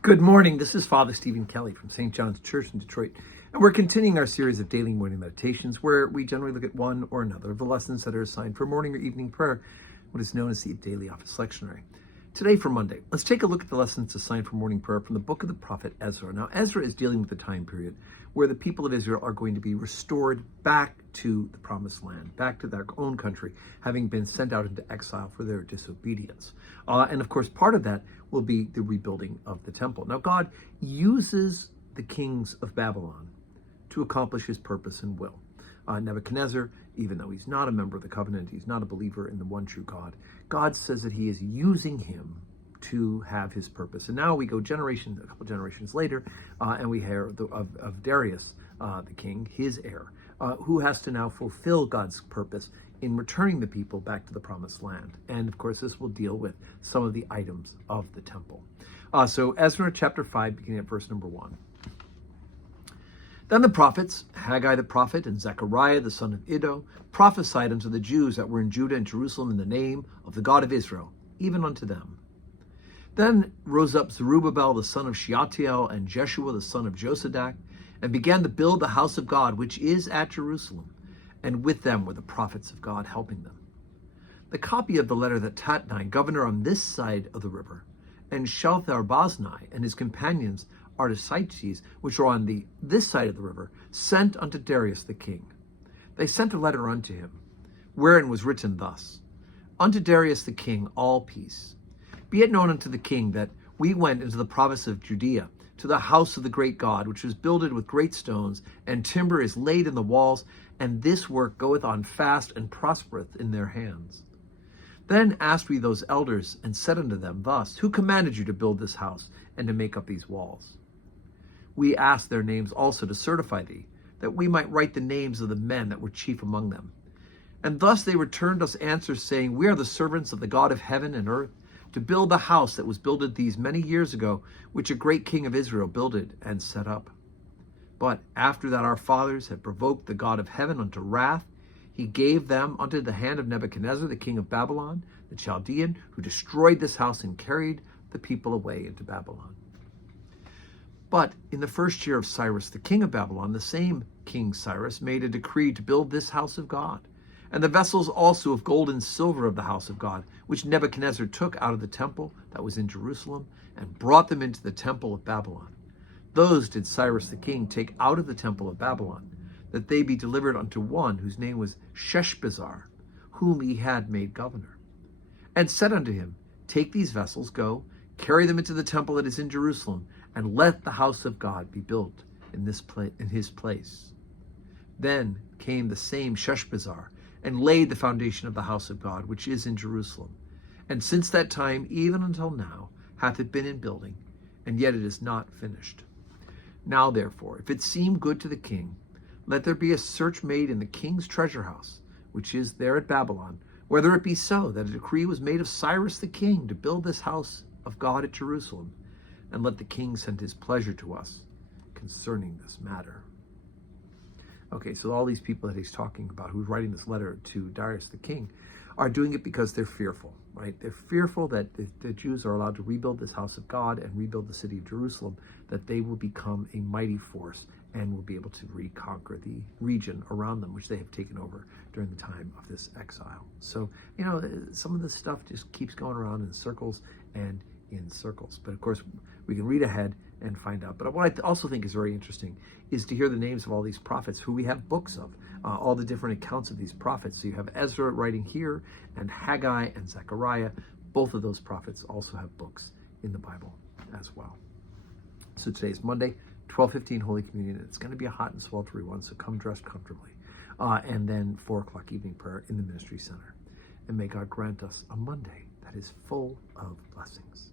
Good morning. This is Father Stephen Kelly from St. John's Church in Detroit, and we're continuing our series of daily morning meditations where we generally look at one or another of the lessons that are assigned for morning or evening prayer, what is known as the Daily Office Lectionary. Today for Monday, let's take a look at the lessons assigned for morning prayer from the book of the prophet Ezra. Now, Ezra is dealing with the time period where the people of Israel are going to be restored back to the promised land, back to their own country, having been sent out into exile for their disobedience. And of course, part of that will be the rebuilding of the temple. Now, God uses the kings of Babylon to accomplish his purpose and will. Nebuchadnezzar, even though he's not a member of the covenant, he's not a believer in the one true God, God says that he is using him to have his purpose. And now we go a couple generations later, and we hear of Darius, the king, his heir, who has to now fulfill God's purpose in returning the people back to the promised land. And of course, this will deal with some of the items of the temple. So Ezra chapter 5, beginning at verse number 1. Then the prophets, Haggai the prophet and Zechariah the son of Iddo, prophesied unto the Jews that were in Judah and Jerusalem in the name of the God of Israel, even unto them. Then rose up Zerubbabel the son of Shealtiel and Jeshua the son of Josadak, and began to build the house of God, which is at Jerusalem, and with them were the prophets of God helping them. The copy of the letter that Tatnai, governor on this side of the river, and Shalthar-Boznai and his companions, Artaxerxes, which are on this side of the river, sent unto Darius the king. They sent a letter unto him, wherein was written thus: Unto Darius the king all peace. Be it known unto the king that we went into the province of Judea, to the house of the great God, which was builded with great stones, and timber is laid in the walls, and this work goeth on fast and prospereth in their hands. Then asked we those elders, and said unto them thus: Who commanded you to build this house, and to make up these walls? We asked their names also to certify thee, that we might write the names of the men that were chief among them. And thus they returned us answers, saying, We are the servants of the God of heaven and earth, to build the house that was builded these many years ago, which a great king of Israel builded and set up. But after that our fathers had provoked the God of heaven unto wrath, he gave them unto the hand of Nebuchadnezzar, the king of Babylon, the Chaldean, who destroyed this house and carried the people away into Babylon. But in the first year of Cyrus, the king of Babylon, the same King Cyrus, made a decree to build this house of God, and the vessels also of gold and silver of the house of God, which Nebuchadnezzar took out of the temple that was in Jerusalem, and brought them into the temple of Babylon. Those did Cyrus the king take out of the temple of Babylon, that they be delivered unto one whose name was Sheshbazzar, whom he had made governor. And said unto him, Take these vessels, go, carry them into the temple that is in Jerusalem, and let the house of God be built in his place. Then came the same Sheshbazzar, and laid the foundation of the house of God, which is in Jerusalem. And since that time, even until now, hath it been in building, and yet it is not finished. Now therefore, if it seem good to the king, let there be a search made in the king's treasure house, which is there at Babylon, whether it be so that a decree was made of Cyrus the king to build this house of God at Jerusalem, and let the king send his pleasure to us concerning this matter. Okay, so all these people that he's talking about, who's writing this letter to Darius the king, are doing it because they're fearful, right? They're fearful that if the Jews are allowed to rebuild this house of God and rebuild the city of Jerusalem, that they will become a mighty force and will be able to reconquer the region around them, which they have taken over during the time of this exile. So, some of this stuff just keeps going around in circles and in circles. But of course, we can read ahead and find out. But what I also think is very interesting is to hear the names of all these prophets who we have books of, all the different accounts of these prophets. So you have Ezra writing here, and Haggai and Zechariah. Both of those prophets also have books in the Bible as well. So today is Monday, 12:15 Holy Communion. It's going to be a hot and sweltering one, so come dressed comfortably. And then 4 o'clock evening prayer in the Ministry Center. And may God grant us a Monday that is full of blessings.